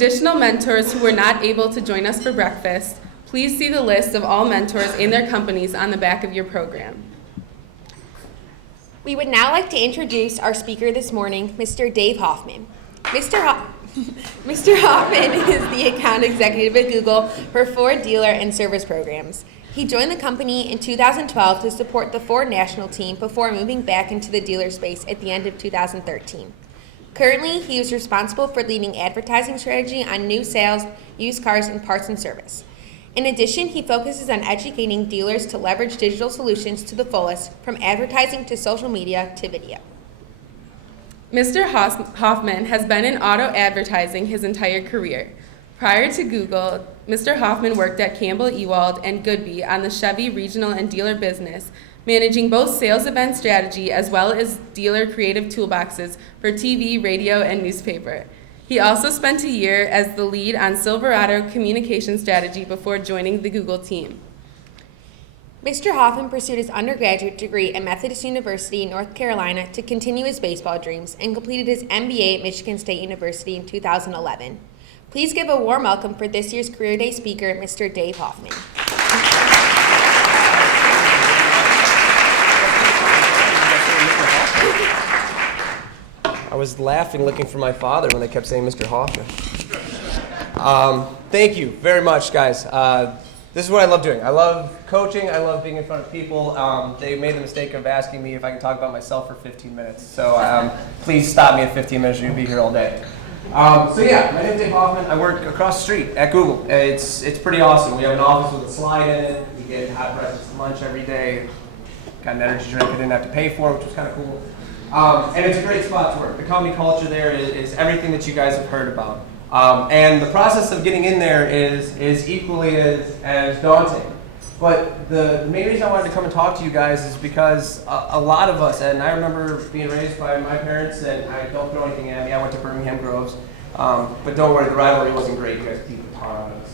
additional mentors who were not able to join us for breakfast, please see the list of all mentors and their companies on the back of your program. We would now like to introduce our speaker this morning, Mr. Dave Hoffman. Mr. Hoffman is the account executive at Google for Ford dealer and service programs. He joined the company in 2012 to support the Ford national team before moving back into the dealer space at the end of 2013. Currently, he is responsible for leading advertising strategy on new sales, used cars, and parts and service. In addition, he focuses on educating dealers to leverage digital solutions to the fullest, from advertising to social media to video. Mr. Hoffman has been in auto advertising his entire career. Prior to Google, Mr. Hoffman worked at Campbell Ewald and Goodby on the Chevy regional and dealer business, managing both sales event strategy as well as dealer creative toolboxes for TV, radio, and newspaper. He also spent a year as the lead on Silverado communication strategy before joining the Google team. Mr. Hoffman pursued his undergraduate degree at Methodist University in North Carolina to continue his baseball dreams and completed his MBA at Michigan State University in 2011. Please give a warm welcome for this year's Career Day speaker, Mr. Dave Hoffman. I was laughing looking for my father when they kept saying Mr. Hoffman. Thank you very much, guys. This is what I love doing. I love coaching. I love being in front of people. They made the mistake of asking me if I can talk about myself for 15 minutes. So please stop me at 15 minutes. You'll be here all day. So yeah, my name is Dave Hoffman. I work across the street at Google. It's pretty awesome. We have an office with a slide in it. We get hot breakfast and lunch every day. Got an energy drink I didn't have to pay for, which was kind of cool. And it's a great spot to work. The company culture there is everything that you guys have heard about. And the process of getting in there is equally as daunting. But the main reason I wanted to come and talk to you guys is because a lot of us, and I remember being raised by my parents, and I don't throw anything at me. I went to Birmingham Groves. But don't worry, the rivalry wasn't great. You guys keep the tar on us.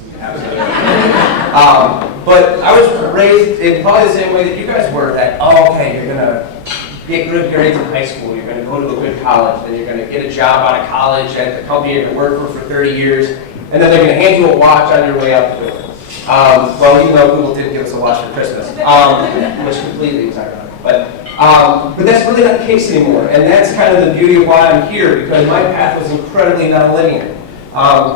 But I was raised in probably the same way that you guys were, that, oh, okay, you're going to get good grades in high school, you're going to go to a good college, then you're going to get a job out of college at the company you're going to work for 30 years, and then they're going to hand you a watch on your way out the door. Well, even though Google didn't give us a watch for Christmas, which completely is ironic. But that's really not the case anymore, and that's kind of the beauty of why I'm here, because my path was incredibly nonlinear.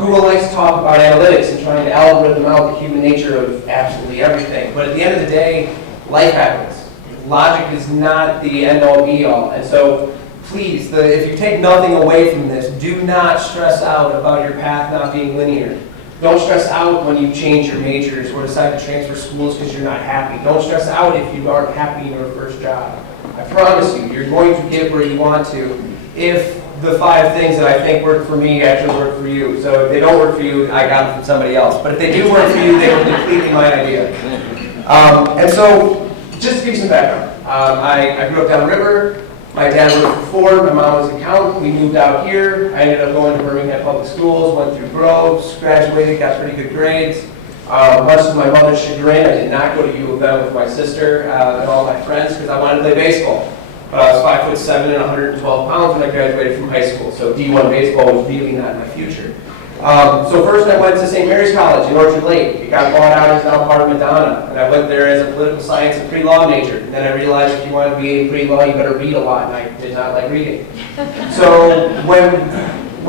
Google likes to talk about analytics and trying to algorithm out the human nature of absolutely everything, but at the end of the day, life happens. Logic is not the end-all be-all, and so please, if you take nothing away from this, do not stress out about your path not being linear. Don't stress out when you change your majors or decide to transfer schools because you're not happy. Don't stress out if you aren't happy in your first job. I promise you, you're going to get where you want to if the 5 things that I think work for me actually work for you. So if they don't work for you, I got them from somebody else. But if they do work for you, they were completely my idea. And so, just to give you some background, I grew up downriver. My dad worked for Ford. My mom was an accountant. We moved out here. I ended up going to Birmingham Public Schools, went through Groves, graduated, got pretty good grades. Much to my mother's chagrin, I did not go to U of M with my sister and all my friends because I wanted to play baseball. But I was 5'7" and 112 pounds when I graduated from high school, so D1 baseball was really not my future. So first I went to St. Mary's College in Orchard Lake. It got bought out, it's now part of Madonna. And I went there as a political science and pre-law major. And then I realized if you want to be in pre-law, you better read a lot, and I did not like reading. So when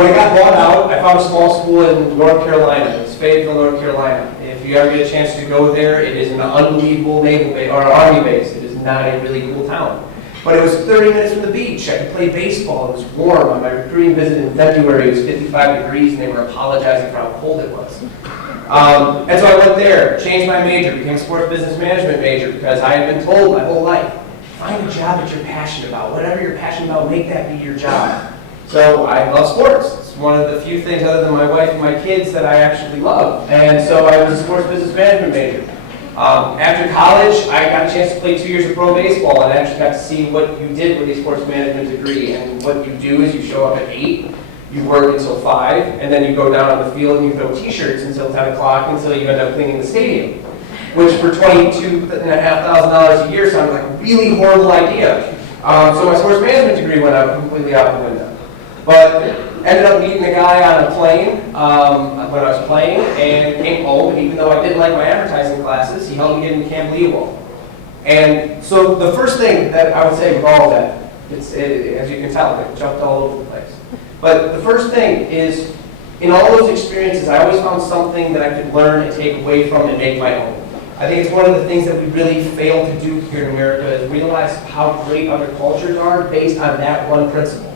it got bought out, I found a small school in North Carolina. It's Fayetteville, North Carolina. If you ever get a chance to go there, it is an unbelievable naval base, or army base. It is not a really cool town. But it was 30 minutes from the beach. I could play baseball. It was warm. On my recruiting visit in February, it was 55 degrees, and they were apologizing for how cold it was. And so I went there, changed my major, became a sports business management major, because I had been told my whole life, find a job that you're passionate about. Whatever you're passionate about, make that be your job. So I love sports. It's one of the few things other than my wife and my kids that I actually love. And so I was a sports business management major. After college, I got a chance to play 2 years of pro baseball and actually got to see what you did with a sports management degree. And what you do is you show up at 8, you work until 5, and then you go down on the field and you throw t-shirts until 10 o'clock until you end up cleaning the stadium, which for $22,500 a year sounded like a really horrible idea. So my sports management degree went out completely out the window. But Ended up meeting a guy on a plane when I was playing, and came home. Even though I didn't like my advertising classes, he helped me get into Campbell Ewald. And so the first thing that I would say with all of that, as you can tell, it jumped all over the place. But the first thing is, in all those experiences, I always found something that I could learn and take away from and make my own. I think it's one of the things that we really fail to do here in America is realize how great other cultures are based on that one principle.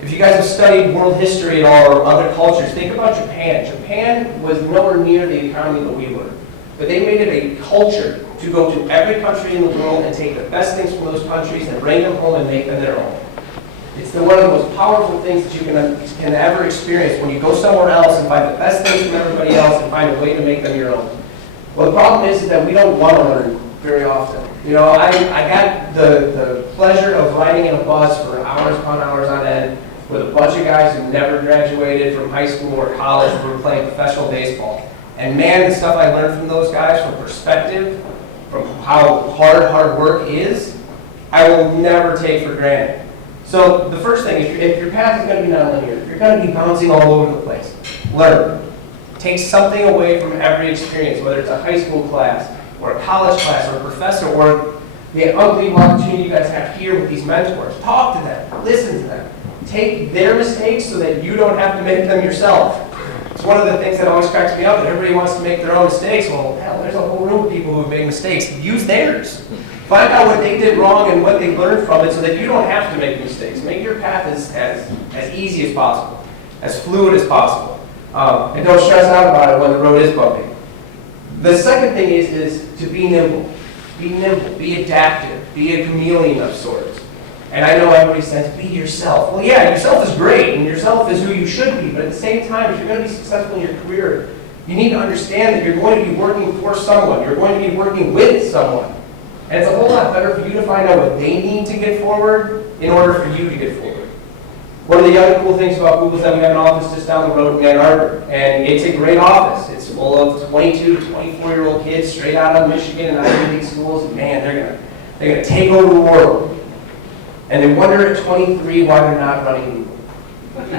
If you guys have studied world history at all or other cultures, think about Japan. Japan was nowhere near the economy that we were. But they made it a culture to go to every country in the world and take the best things from those countries and bring them home and make them their own. It's one of the most powerful things that you can ever experience when you go somewhere else and find the best things from everybody else and find a way to make them your own. Well, the problem is that we don't want to learn very often. You know, I got the pleasure of riding in a bus for hours upon hours on end with a bunch of guys who never graduated from high school or college who were playing professional baseball. And man, the stuff I learned from those guys, from perspective, from how hard work is, I will never take for granted. So the first thing, if your path is going to be nonlinear, if you're going to be bouncing all over the place, learn. Take something away from every experience, whether it's a high school class, or a college class, or a professor, or the unbelievable opportunity you guys have here with these mentors. Talk to them, listen to them. Take their mistakes so that you don't have to make them yourself. It's one of the things that always cracks me up, that everybody wants to make their own mistakes. Well, hell, there's a whole room of people who have made mistakes. Use theirs. Find out what they did wrong and what they learned from it so that you don't have to make mistakes. Make your path as easy as possible, as fluid as possible. And don't stress out about it when the road is bumpy. The second thing is to be nimble. Be nimble, be adaptive, be a chameleon of sorts. And I know everybody says, be yourself. Well, yeah, yourself is great, and yourself is who you should be. But at the same time, if you're going to be successful in your career, you need to understand that you're going to be working for someone. You're going to be working with someone. And it's a whole lot better for you to find out what they need to get forward in order for you to get forward. One of the other cool things about Google is that we have an office just down the road in Ann Arbor. And it's a great office. It's full of 22 to 24-year-old kids straight out of Michigan and Ivy League schools. And man, they're gonna take over the world. And they wonder at 23 why they're not running Google. And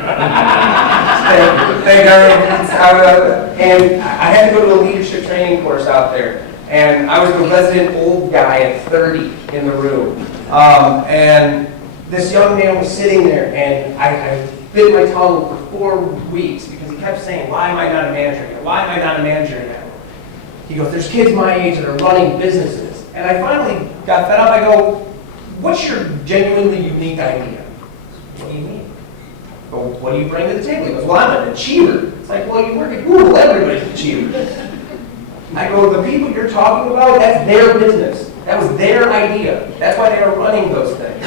I had to go to a leadership training course out there. And I was the resident old guy at 30 in the room. And this young man was sitting there, and I bit my tongue for 4 weeks because he kept saying, why am I not a manager yet? Why am I not a manager yet? He goes, there's kids my age that are running businesses. And I finally got fed up. I go, what's your genuinely unique idea? What do you mean? Well, what do you bring to the table? He goes, well, I'm an achiever. It's like, well, you work at Google, everybody's an achiever. I go, the people you're talking about, that's their business. That was their idea. That's why they were running those things.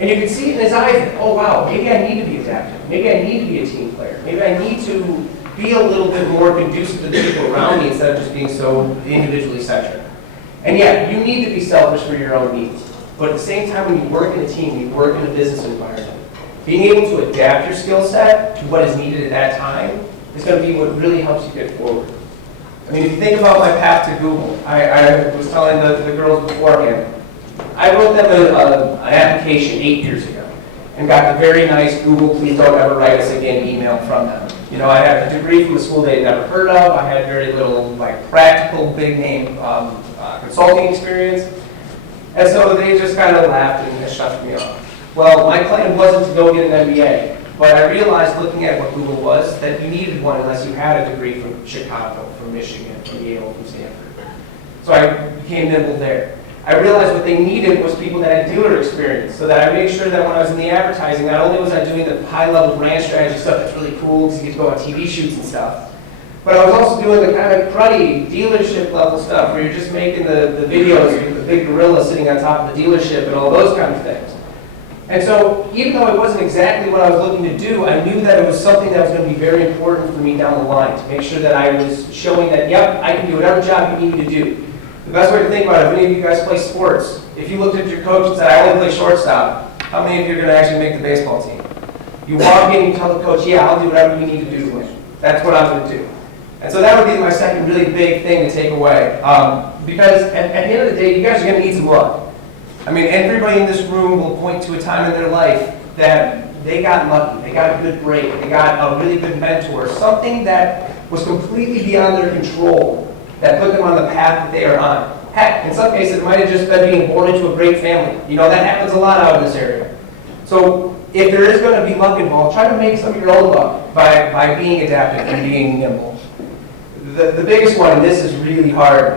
And you can see it in his eyes, oh wow, maybe I need to be adaptive. Maybe I need to be a team player. Maybe I need to be a little bit more conducive to the people around me instead of just being so individually centric. And yeah, you need to be selfish for your own needs. But at the same time, when you work in a team, you work in a business environment, being able to adapt your skill set to what is needed at that time is going to be what really helps you get forward. I mean, if you think about my path to Google, I was telling the girls beforehand, I wrote them an application 8 years ago and got the very nice Google, please don't ever write us again email from them. You know, I had a degree from a school they'd never heard of. I had very little practical, big name consulting experience. And so they just kind of laughed and shut me off. Well, my plan wasn't to go get an MBA, but I realized looking at what Google was that you needed one unless you had a degree from Chicago, from Michigan, from Yale, from Stanford. So I became nimble there. I realized what they needed was people that had dealer experience, so that I made sure that when I was in the advertising, not only was I doing the high-level brand strategy stuff that's really cool because you get to go on TV shoots and stuff, but I was also doing the kind of cruddy dealership level stuff where you're just making the videos with the big gorilla sitting on top of the dealership and all those kind of things. And so even though it wasn't exactly what I was looking to do, I knew that it was something that was going to be very important for me down the line to make sure that I was showing that, yep, I can do whatever job you need me to do. The best way to think about it, if any of you guys play sports, if you looked at your coach and said, I only play shortstop, how many of you are going to actually make the baseball team? You walk in and you tell the coach, yeah, I'll do whatever you need to do to win. That's what I'm going to do. And so that would be my second really big thing to take away. Because at the end of the day, you guys are going to need some luck. I mean, everybody in this room will point to a time in their life that they got lucky. They got a good break. They got a really good mentor. Something that was completely beyond their control that put them on the path that they are on. Heck, in some cases, it might have just been being born into a great family. You know, that happens a lot out in this area. So if there is going to be luck involved, try to make some of your own luck by being adaptive and being nimble. The biggest one, and this is really hard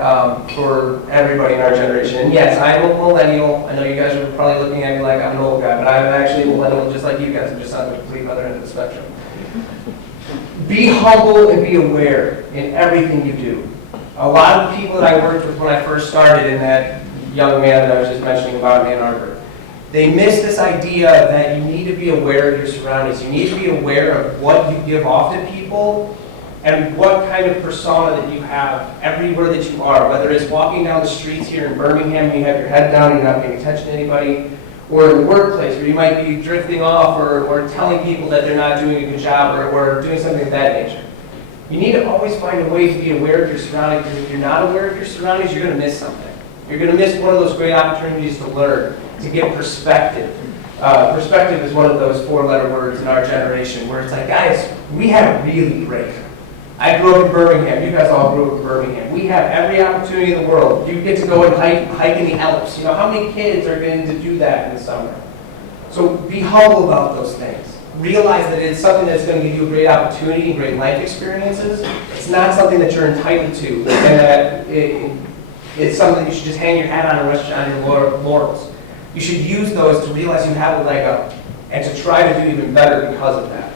for everybody in our generation, and yes, I'm a millennial. I know you guys are probably looking at me like I'm an old guy, but I'm actually a millennial just like you guys. I'm just on the complete other end of the spectrum. Be humble and be aware in everything you do. A lot of the people that I worked with when I first started, in that young man that I was just mentioning about in Ann Arbor, they miss this idea that you need to be aware of your surroundings. You need to be aware of what you give off to people and what kind of persona that you have everywhere that you are, whether it's walking down the streets here in Birmingham and you have your head down and you're not paying attention to anybody, or in the workplace where you might be drifting off or telling people that they're not doing a good job or doing something of that nature. You need to always find a way to be aware of your surroundings, because if you're not aware of your surroundings, you're going to miss something. You're going to miss one of those great opportunities to learn, to get perspective. Perspective is one of those four-letter words in our generation where it's like, guys, we have it really great. I grew up in Birmingham. You guys all grew up in Birmingham. We have every opportunity in the world. You get to go and hike in the Alps. You know, how many kids are going to do that in the summer? So be humble about those things. Realize that it's something that's going to give you a great opportunity and great life experiences. It's not something that you're entitled to, and that it's something you should just hang your hat on and rest on your laurels. You should use those to realize you have a leg up and to try to do even better because of that.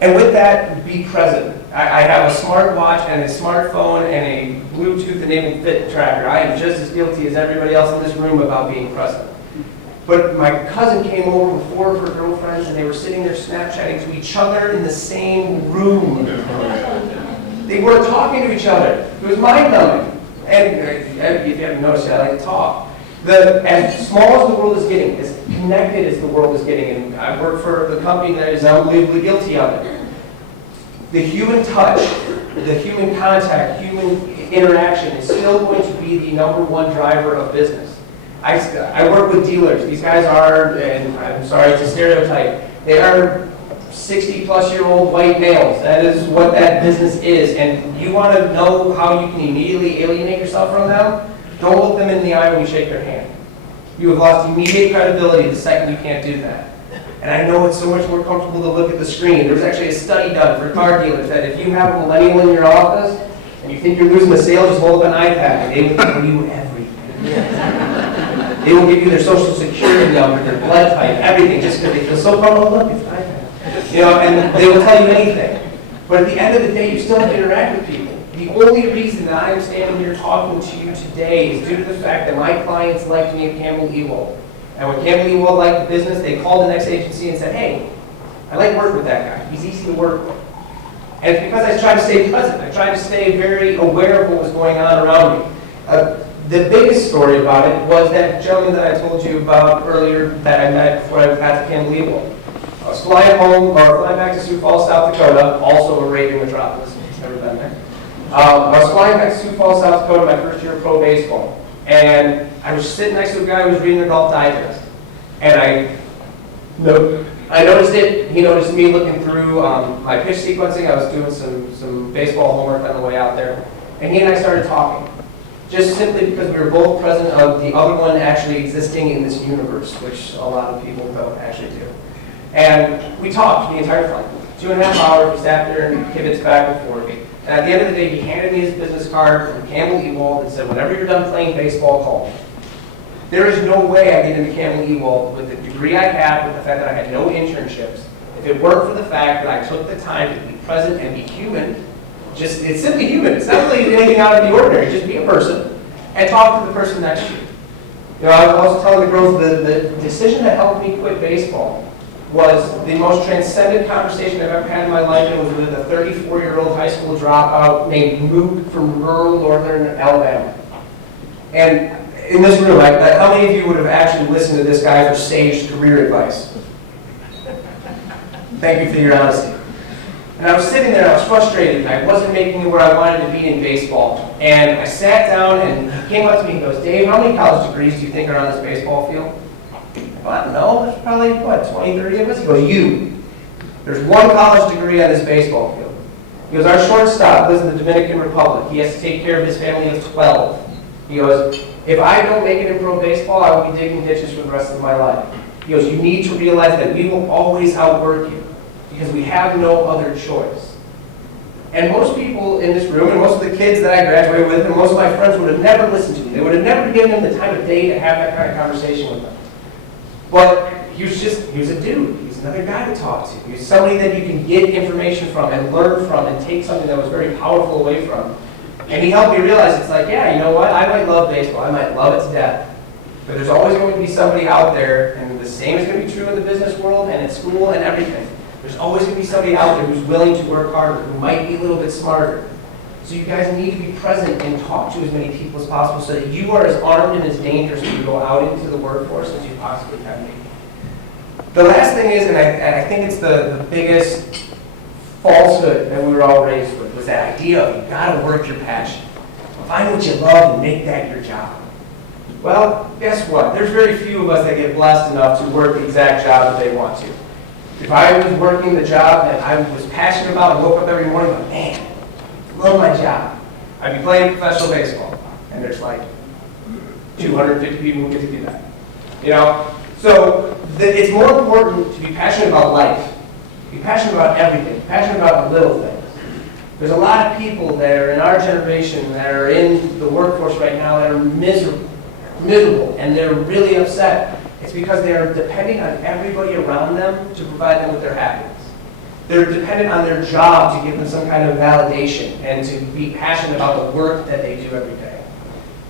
And with that, be present. I have a smartwatch and a smartphone and a Bluetooth-enabled fit tracker. I am just as guilty as everybody else in this room about being present. But my cousin came over with four of her girlfriends, and they were sitting there Snapchatting to each other in the same room. They weren't talking to each other. It was mind-numbing. And if you haven't noticed it, I like to talk. As small as the world is getting, as connected as the world is getting, and I work for the company that is unbelievably guilty of it, the human touch, the human contact, human interaction is still going to be the #1 driver of business. I work with dealers. These guys are, and I'm sorry to stereotype, they are 60-plus-year-old white males. That is what that business is. And you want to know how you can immediately alienate yourself from them? Don't look them in the eye when you shake their hand. You have lost immediate credibility the second you can't do that. And I know it's so much more comfortable to look at the screen. There was actually a study done for car dealers that if you have a millennial in your office and you think you're losing a sale, just hold up an iPad and they will tell you everything. They will give you their social security number, their blood type, everything, just because they feel so comfortable. Look, it's an iPad. You know, and they will tell you anything. But at the end of the day, you still have to interact with people. The only reason that I am standing here talking to you today is due to the fact that my clients liked me at Campbell Ewald. And when Campbell Ewald liked the business, they called the next agency and said, hey, I like working with that guy. He's easy to work with. And it's because I tried to stay present. I tried to stay very aware of what was going on around me. The biggest story about it was that gentleman that I told you about earlier that I met before I got to Campbell Ewald. I was flying back to Sioux Falls, South Dakota, also a raving metropolis. Never been there. I was flying back to Sioux Falls, South Dakota, my first year of pro baseball. And I was sitting next to a guy who was reading the Golf Digest. And I noticed it. He noticed me looking through my pitch sequencing. I was doing some baseball homework on the way out there. And he and I started talking. Just simply because we were both present of the other one actually existing in this universe, which a lot of people don't actually do. And we talked the entire flight. 2.5 hours, we sat there and kibitzed back and forth. And at the end of the day, he handed me his business card from Campbell Ewald and said, whenever you're done playing baseball, call me. There is no way I get into Campbell Ewald with the degree I had, with the fact that I had no internships, if it weren't for the fact that I took the time to be present and be human. It's simply human. It's not really anything out of the ordinary. Just be a person and talk to the person next to you. You know, I was also telling the girls the decision that helped me quit baseball was the most transcendent conversation I've ever had in my life. It was with a 34-year-old high school dropout named Luke from rural northern Alabama. And in this room, how many of you would have actually listened to this guy for sage career advice? Thank you for your honesty. And I was sitting there, I was frustrated. I wasn't making it where I wanted to be in baseball. And I sat down and he came up to me and goes, Dave, how many college degrees do you think are on this baseball field? well, I don't know, there's probably, 20, 30 of us? He goes, you. There's one college degree on this baseball field. He goes, our shortstop lives in the Dominican Republic. He has to take care of his family of 12. He goes, if I don't make it in pro baseball, I will be digging ditches for the rest of my life. He goes, you need to realize that we will always outwork you because we have no other choice. And most people in this room, and most of the kids that I graduated with, and most of my friends would have never listened to me. They would have never given him the time of day to have that kind of conversation with them. But he was a dude. He's another guy to talk to. He's somebody that you can get information from and learn from and take something that was very powerful away from. And he helped me realize it's like, yeah, you know what? I might love baseball. I might love it to death. But there's always going to be somebody out there, and the same is going to be true in the business world and at school and everything. There's always going to be somebody out there who's willing to work harder, who might be a little bit smarter. So you guys need to be present and talk to as many people as possible so that you are as armed and as dangerous when you go out into the workforce as you possibly can be. The last thing is, and I think it's the biggest falsehood that we were all raised with, was that idea of you've got to work your passion. Find what you love and make that your job. Well, guess what? There's very few of us that get blessed enough to work the exact job that they want to. If I was working the job that I was passionate about and woke up every morning going, man, I love my job, I'd be playing professional baseball. And there's like 250 people who get to do that. You know? So it's more important to be passionate about life. Be passionate about everything. Passionate about the little things. There's a lot of people that are in our generation that are in the workforce right now that are miserable, and they're really upset. It's because they are depending on everybody around them to provide them with their happiness. They're dependent on their job to give them some kind of validation and to be passionate about the work that they do every day.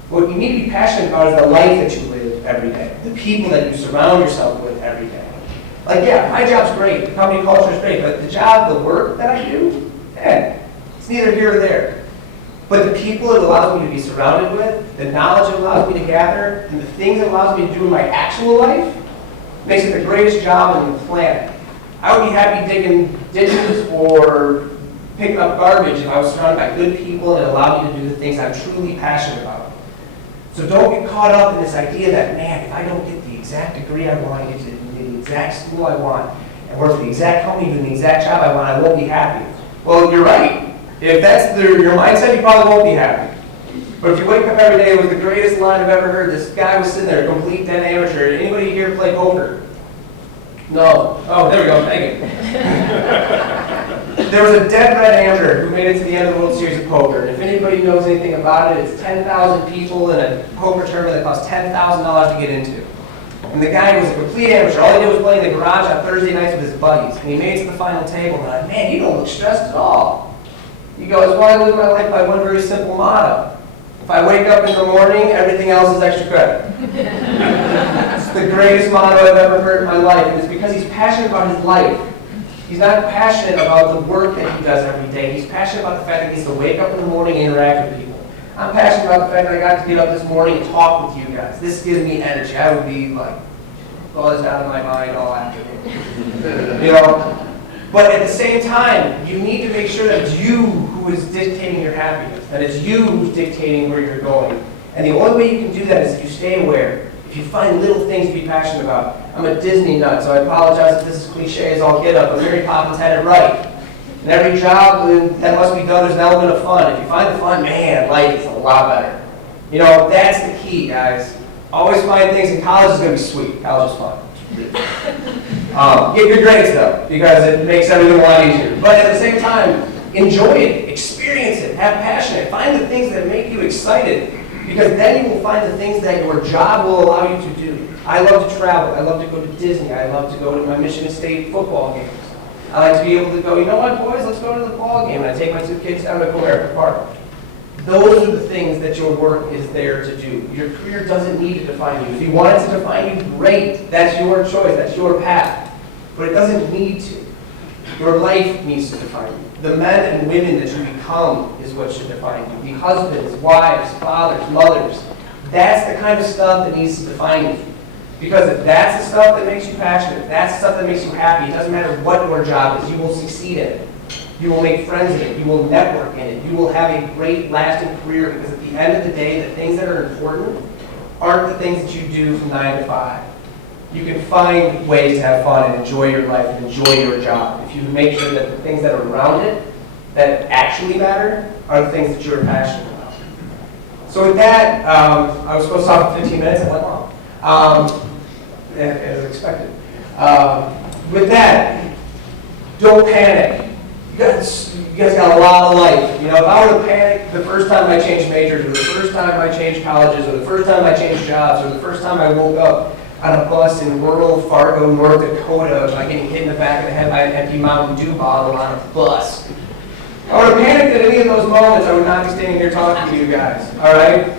What you need to be passionate about is the life that you live every day, the people that you surround yourself with every day. Like, yeah, my job's great, the company culture is great, but the job, the work that I do, it's neither here or there. But the people it allows me to be surrounded with, the knowledge it allows me to gather, and the things it allows me to do in my actual life, makes it the greatest job on the planet. I would be happy digging ditches or picking up garbage if I was surrounded by good people and it allowed me to do the things I'm truly passionate about. So don't get caught up in this idea that, man, if I don't get the exact degree I want, get to the exact school I want, and work for the exact company doing the exact job I want, I won't be happy. Well, you're right. If that's your mindset, you probably won't be happy. But if you wake up every day, it was the greatest line I've ever heard. This guy was sitting there, a complete dead amateur. Anybody here play poker? No. Oh, there we go. Thank you. There was a dead red amateur who made it to the end of the World Series of Poker. And if anybody knows anything about it, it's 10,000 people in a poker tournament that costs $10,000 to get into. And the guy was a complete amateur. All he did was play in the garage on Thursday nights with his buddies. And he made it to the final table. And I'm like, man, you don't look stressed at all. He goes, well, I live my life by one very simple motto. If I wake up in the morning, everything else is extra credit. It's the greatest motto I've ever heard in my life. And it's because he's passionate about his life. He's not passionate about the work that he does every day. He's passionate about the fact that he gets to wake up in the morning and interact with people. I'm passionate about the fact that I got to get up this morning and talk with you guys. This gives me energy. I would be like, buzzed out of my mind all afternoon. You know? But at the same time, you need to make sure that it's you who is dictating your happiness, that it's you who's dictating where you're going. And the only way you can do that is if you stay aware, if you find little things to be passionate about. I'm a Disney nut, so I apologize if this is cliche as all get up, but Mary Poppins had it right. In every job that must be done, there's an element of fun. If you find the fun, man, life is a lot better. You know, that's the key, guys. Always find things, and college is going to be sweet. College is fun. Get good grades, though, because it makes everything a lot easier. But at the same time, enjoy it, experience it, have passion in it. Find the things that make you excited, because then you will find the things that your job will allow you to do. I love to travel. I love to go to Disney. I love to go to my Michigan State football games. I like to be able to go, you know what, boys, let's go to the ball game. And I take my two kids down to Comerica Park. Those are the things that your work is there to do. Your career doesn't need to define you. If you want it to define you, great. That's your choice. That's your path. But it doesn't need to. Your life needs to define you. The men and women that you become is what should define you. The husbands, wives, fathers, mothers. That's the kind of stuff that needs to define you. Because if that's the stuff that makes you passionate, if that's the stuff that makes you happy, it doesn't matter what your job is, you will succeed in it. You will make friends in it. You will network in it. You will have a great, lasting career, because at the end of the day, the things that are important aren't the things that you do from 9 to 5. you can find ways to have fun and enjoy your life and enjoy your job. If you make sure that the things that are around it that actually matter are the things that you're passionate about. So with that, I was supposed to talk for 15 minutes, I went long, as expected. With that, don't panic. You guys got a lot of life. You know, if I were to panic the first time I changed majors, or the first time I changed colleges, or the first time I changed jobs, or the first time I woke up on a bus in rural Fargo, North Dakota, by getting hit in the back of the head by an empty Mountain Dew bottle on a bus. If I would have panicked at any of those moments, I would not be standing here talking to you guys, all right?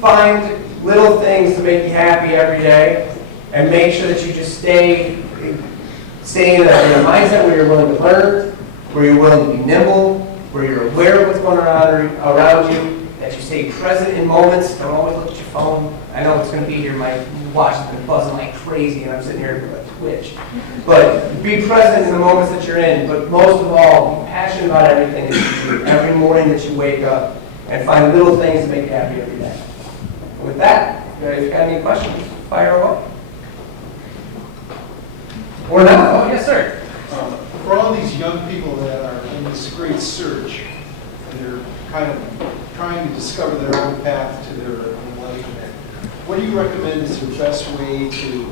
Find little things to make you happy every day, and make sure that you just stay in a mindset where you're willing to learn, where you're willing to be nimble, where you're aware of what's going on around you, that you stay present in moments. Don't always look at your phone. I know it's going to be here. My watch has been buzzing like crazy, and I'm sitting here with a twitch. But be present in the moments that you're in. But most of all, be passionate about everything that you do, every morning that you wake up, and find little things to make you happy every day. And with that, if you've got any questions, fire away. Or not? Oh, yes, sir. For all these young people that are in this great search, and they're kind of trying to discover their own path to their enlightenment, what do you recommend is the best way to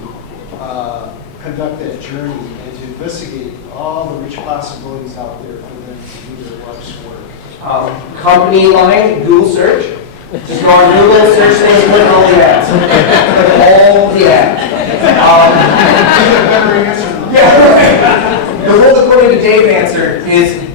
conduct that journey and to investigate all the rich possibilities out there for them to do their life's work? Company line, Google search. Just go on Google, search things, click all the ads. Click all the ads. The whole according to Dave answer is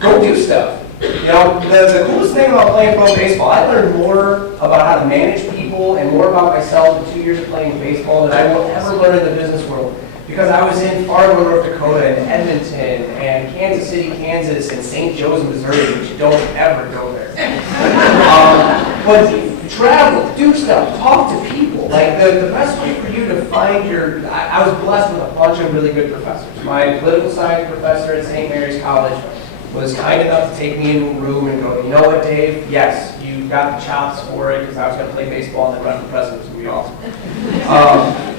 go do stuff. You know, the coolest thing about playing pro baseball, I learned more about how to manage people and more about myself in 2 years of playing baseball than I will ever learn in the business world. Because I was in Fargo, North Dakota, and Edmonton, and Kansas City, Kansas, and St. Joe's, Missouri, which you don't ever go there. But travel, do stuff, talk to people. Like the best way for you to find I was blessed with a bunch of really good professors. My political science professor at St. Mary's College was kind enough to take me into a room and go, you know what, Dave? Yes, you got the chops for it because I was going to play baseball and then run for president. It was going to be awesome.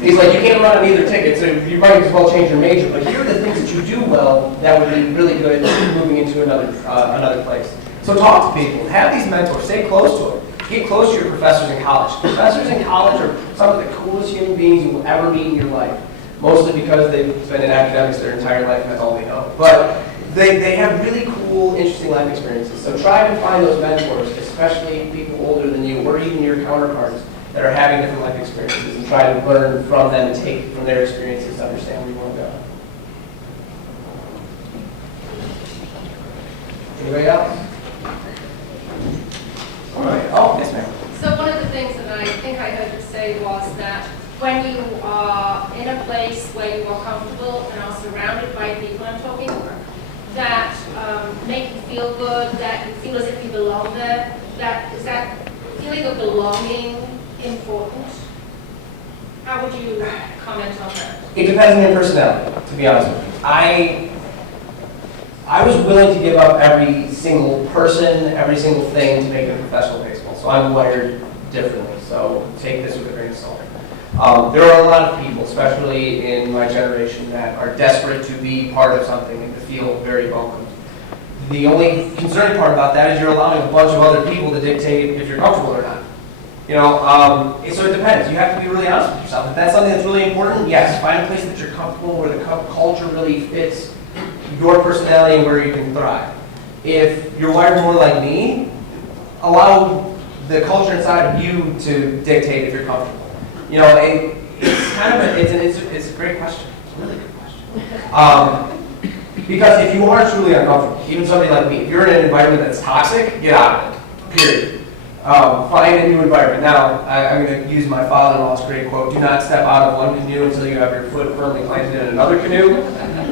He's like, you can't run on either ticket, so you might as well change your major. But here are the things that you do well that would be really good moving into another place. So talk to people, have these mentors, stay close to them. Get close to your professors in college. Professors in college are some of the coolest human beings you will ever meet in your life. Mostly because they've been in academics their entire life and that's all they know. But they have really cool, interesting life experiences. So try to find those mentors, especially people older than you or even your counterparts that are having different life experiences, and try to learn from them and take from their experiences to understand where you want to go. Anybody else? All right. Oh, yes, ma'am. So one of the things that I think I heard you say was that when you are in a place where you are comfortable and are surrounded by people, I'm talking that make you feel good, that you feel as if you belong there, is that feeling of belonging important? How would you comment on that? It depends on your personality, to be honest with you. I was willing to give up every single person, every single thing to make it a professional baseball. So I'm wired differently. So take this with a grain of salt. There are a lot of people, especially in my generation, that are desperate to be part of something and to feel very welcomed. The only concerning part about that is you're allowing a bunch of other people to dictate if you're comfortable or not. You know, so it depends. You have to be really honest with yourself. If that's something that's really important, yes, find a place that you're comfortable, where the culture really fits your personality and where you can thrive. If you're wired more like me, allow the culture inside of you to dictate if you're comfortable. You know, it's kind of it's a great question. It's a really good question. Because if you are truly uncomfortable, even somebody like me, if you're in an environment that's toxic, get out of it. Period. Find a new environment. Now, I'm going to use my father-in-law's great quote: "Do not step out of one canoe until you have your foot firmly planted in another canoe."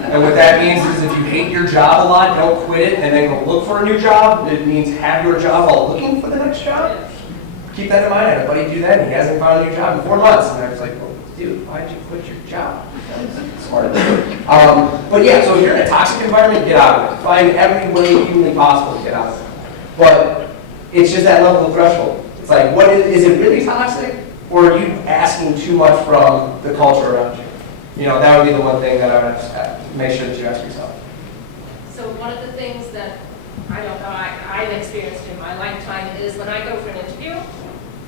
And what that means is, if you hate your job a lot, don't quit it and then go look for a new job. It means have your job while looking for the next job. Keep that in mind. I had a buddy do that, and he hasn't found a new job in 4 months. And I was like, well, dude, why'd you quit your job? That was smart. But yeah, so if you're in a toxic environment, get out of it. Find every way humanly possible to get out of it. But it's just that level of threshold. It's like, is it really toxic? Or are you asking too much from the culture around you? You know, that would be the one thing that I would make sure that you ask yourself. So one of the things that, I don't know, I've experienced in my lifetime is when I go for an interview,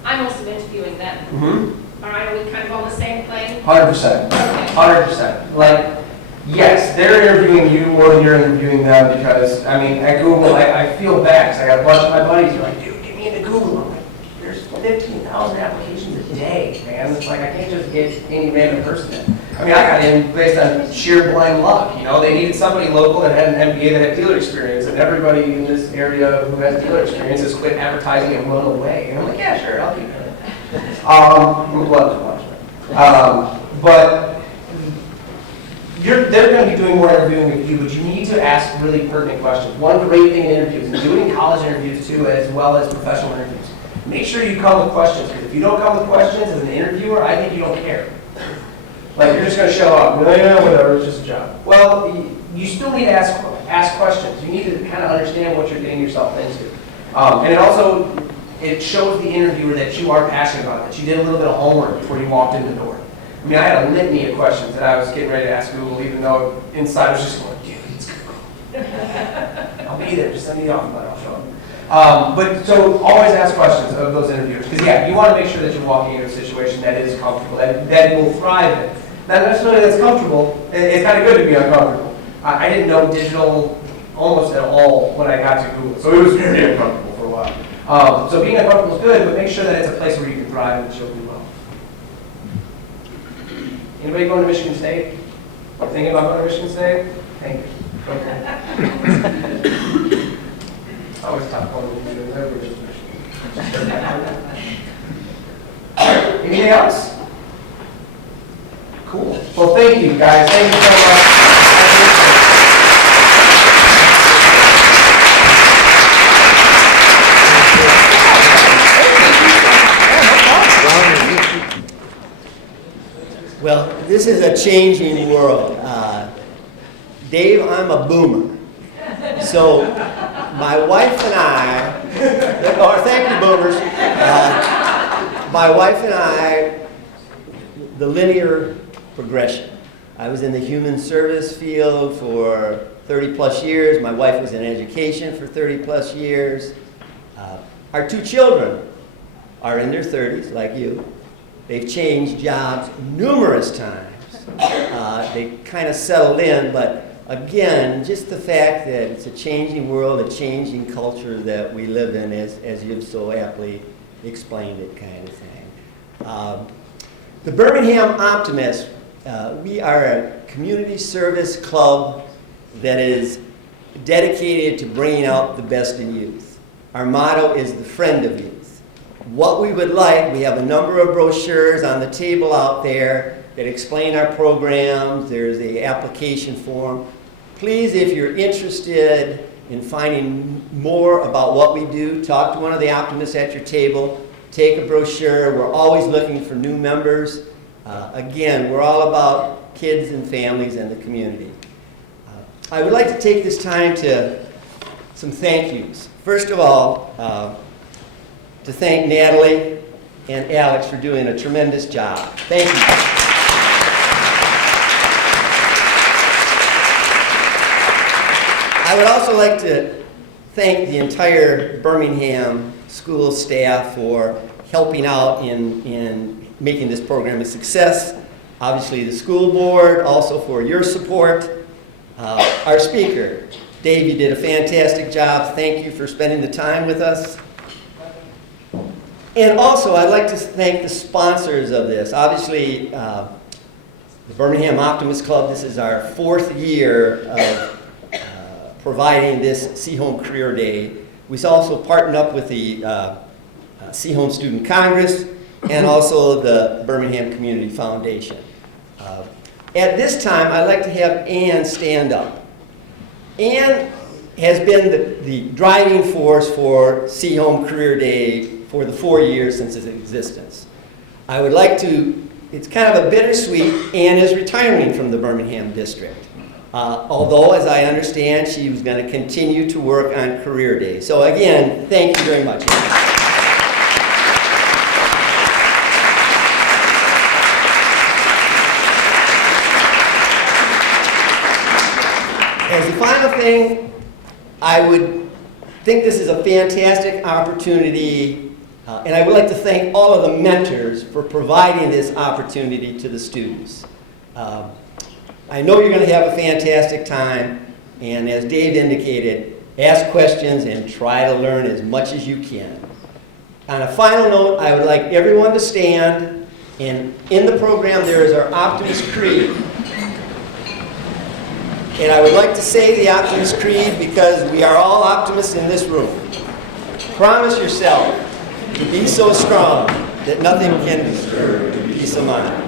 I'm also interviewing them. Mm-hmm. All right, are we kind of on the same plane? 100%. Okay. 100%. Like, yes, they're interviewing you or you're interviewing them because, I mean, at Google, I feel bad because I got a bunch of my buddies who are like, dude, get me into Google. I'm like, there's 15,000 applications a day, man. It's like, I can't just get any random person in. I mean, I got in based on sheer blind luck, you know? They needed somebody local that had an MBA that had dealer experience, and everybody in this area who has dealer experience has quit advertising and run away. And I'm like, yeah, sure, I'll keep it. I'm glad to watch it. But they're going to be doing more interviewing with you, but you need to ask really pertinent questions. One great thing in interviews, and do it in college interviews too, as well as professional interviews. Make sure you come with questions, because if you don't come with questions as an interviewer, I think you don't care. Like, you're just going to show up, yeah, whatever, it's just a job. Well, you still need to ask questions. You need to kind of understand what you're getting yourself into. And it shows the interviewer that you are passionate about it, that you did a little bit of homework before you walked in the door. I mean, I had a litany of questions that I was getting ready to ask Google, even though inside I was just going, dude, it's Google. I'll be there, just send me the offer letter, I'll show them. But so always ask questions of those interviewers, because yeah, you want to make sure that you're walking into a situation that is comfortable, that you will thrive in. Not necessarily that's comfortable, it's kind of good to be uncomfortable. I didn't know digital almost at all when I got to Google, so it was very uncomfortable for a while. So being uncomfortable is good, but make sure that it's a place where you can thrive and that you'll do well. Anybody going to Michigan State? Thinking about going to Michigan State? Thank you. Okay. I always talk about Michigan. Anything else? Cool. Well, thank you, guys. Thank you so much. Well, this is a changing world. Dave, I'm a boomer. So my wife and I, thank you, boomers. My wife and I, the linear progression. I was in the human service field for 30 plus years. My wife was in education for 30 plus years. Our two children are in their 30s, like you. They've changed jobs numerous times. They kind of settled in, but again, just the fact that it's a changing world, a changing culture that we live in, as you've so aptly explained it, kind of thing. The Birmingham Optimists, we are a community service club that is dedicated to bringing out the best in youth. Our motto is the friend of youth. What we would like, we have a number of brochures on the table out there that explain our programs. There's the application form. Please, if you're interested in finding more about what we do, talk to one of the optimists at your table. Take a brochure. We're always looking for new members. Again, we're all about kids and families and the community. I would like to take this time to some thank yous. First of all, to thank Natalie and Alex for doing a tremendous job. Thank you. I would also like to thank the entire Birmingham school staff for helping out in making this program a success. Obviously the school board, also for your support. Our speaker, Dave, you did a fantastic job. Thank you for spending the time with us. And also, I'd like to thank the sponsors of this. Obviously, the Birmingham Optimist Club, this is our 4th year of providing this Seaholm Career Day. We also partnered up with the Seaholm Student Congress and also the Birmingham Community Foundation. At this time, I'd like to have Ann stand up. Ann has been the driving force for Seaholm Career Day for the 4 years since its existence. I would like to, it's kind of a bittersweet, Ann is retiring from the Birmingham district. Although, as I understand, she was going to continue to work on Career Day. So again, thank you very much, Ann. thing, I would think this is a fantastic opportunity, and I would like to thank all of the mentors for providing this opportunity to the students. I know you're going to have a fantastic time, and as Dave indicated, ask questions and try to learn as much as you can. On a final note, I would like everyone to stand, and in the program there is our Optimist Creed. And I would like to say the Optimist Creed because we are all optimists in this room. Promise yourself to be so strong that nothing can disturb your peace of mind.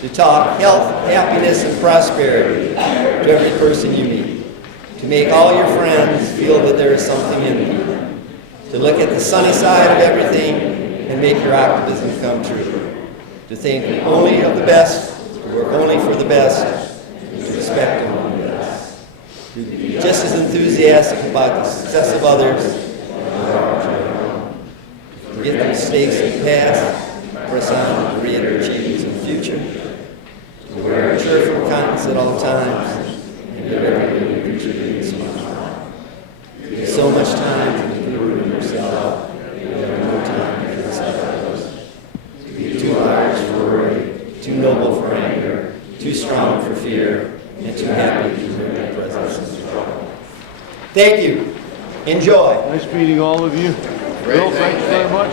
To talk health, happiness, and prosperity to every person you meet. To make all your friends feel that there is something in them. To look at the sunny side of everything and make your optimism come true. To think only of the best, to work only for the best, and to respect only the best. To be just as enthusiastic about the success of others. Forget the mistakes of the past, press on to create your achievements in the future. To wear a cheerful countenance at all times, and give everyone a contributing smile. So much time to improve yourself, you have no time for yourself. To be too large for worry, too noble for anger, too strong for fear, and too happy to live in the presence of trouble. Thank you. Enjoy. Nice meeting all of you. Bill, thanks very much.